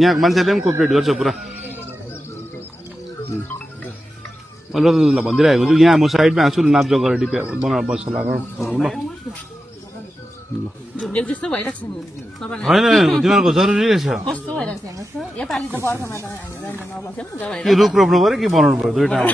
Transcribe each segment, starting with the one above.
यहाँ मान्छेले पनि कोअपरेट गर्छ पुरा। मैले त भनिदिरहेको छु यहाँ म साइडमा आउँछु नाप्जो गरेर डिपे बनाएर बस्छ लाग्छ ल। होइन तिमीहरूको जरुरी छ कि रुख रोप्नु पर्यो कि बनाउनु पर्यो दुईटामा।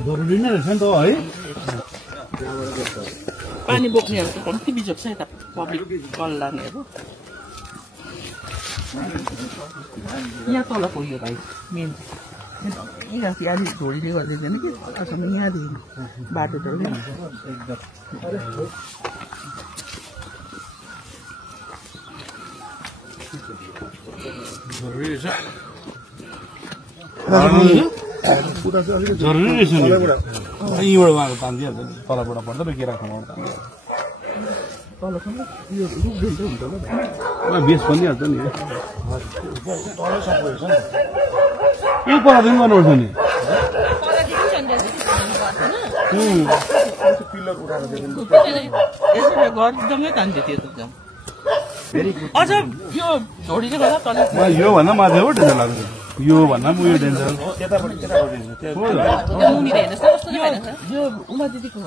जरुरी नै रहेछ नि त है। पानी बोक्नेहरू त कम्ती बिजोग्छ यता पब्लिक कल लानेहरू। यहाँ तल पुग्यो भाइ मेन यहाँ अलि झोडीले गरिदिँदैन कि अचम्म यहाँदेखि बाटो चल्ने जरुरी रहेछ जरुरी रहेछ नि यहीँबाट उहाँको तानिदिइहाल्छ नि तलबाट पर्दैन के राख्नु बेस भनिहाल्छ नि यो परादेखि गर्नुपर्छ नि गर्दै तान्थ्यो त्यो त अझ यो झोडीले गर्दा तल यो भन्दा माथि हो डेन्जर लाग्छ यो भन्दा पनि उयो डेन्जर यो उमा दिदीको घर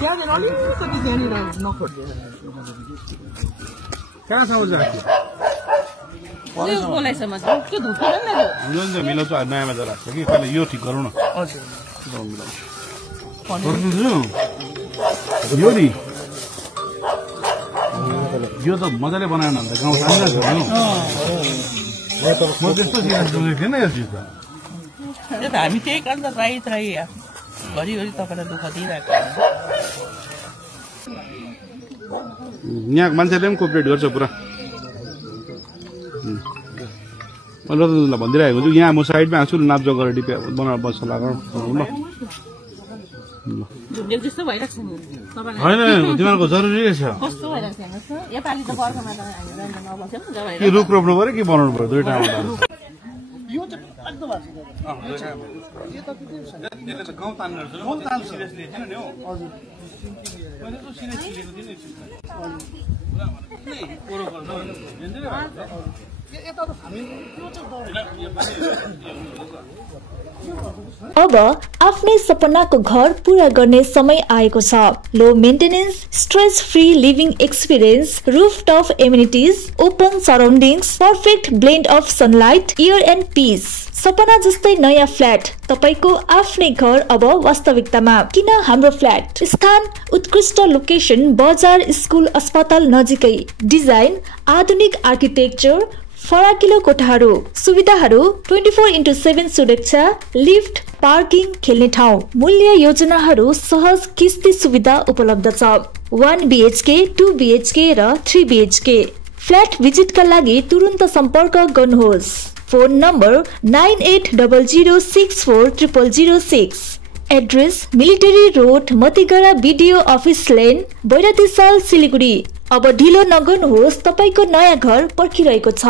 त्यहाँनिर अलिकति त्यहाँनिर नखोज्यो कहाँसम्म जान्छ मिलाउँछ नयाँमा त राख्छ कि पहिला यो ठिक गरौँ न यो नि यो त मजाले बनाएन भने त गाउँ सानो म त्यस्तो सिरियस थिएन यो चिज त हामी त्यही कारण त ट्राई घरिघरि तपाईँलाई दुःख दिइरहेको यहाँ मान्छेले पनि कोअपरेट गर्छ पुरा। मैले त भनिदिरहेको छु यहाँ म साइडमा आउँछु नाप्जो गरेर डिपे बनाएर बस्छ लाग्छ ल। होइन तिमीहरूको जरुरी छ कि रुख रोप्नु पर्यो कि बनाउनु पर्यो दुईटामा। गाउँ अब आफ्नै सपनाको घर पूरा गर्ने समय आएको छ। Low maintenance, stress free living experience, rooftop amenities, open surroundings, perfect blend of sunlight, air and peace. सपना जस्तै नयाँ फ्ल्याट तपाईको आफ्नै घर अब वास्तविकतामा। किन हाम्रो फ्ल्याट? स्थान उत्कृष्ट लोकेसन, बजार, स्कुल, अस्पताल नजिकै, डिजाइन आधुनिक आर्किटेक्चर, फराकिलो कोठाहरू, सुविधाहरू 24/7 सुरक्षा, लिफ्ट, पार्किङ, खेल्ने ठाउँ। मूल्य योजनाहरू सहज किस्ती सुविधा उपलब्ध छ। 1 BHK, 2 BHK र 3 BHK। फ्ल्याट भिजिटका लागि तुरुन्त सम्पर्क गर्नुहोस्। Phone number 9800640006। Address military road, Matigara BDO office lane, Bairatisal, Siliguri. अब ढिलो नगर्नुहोस्, तपाईको नयाँ घर पर्खिरहेको छ।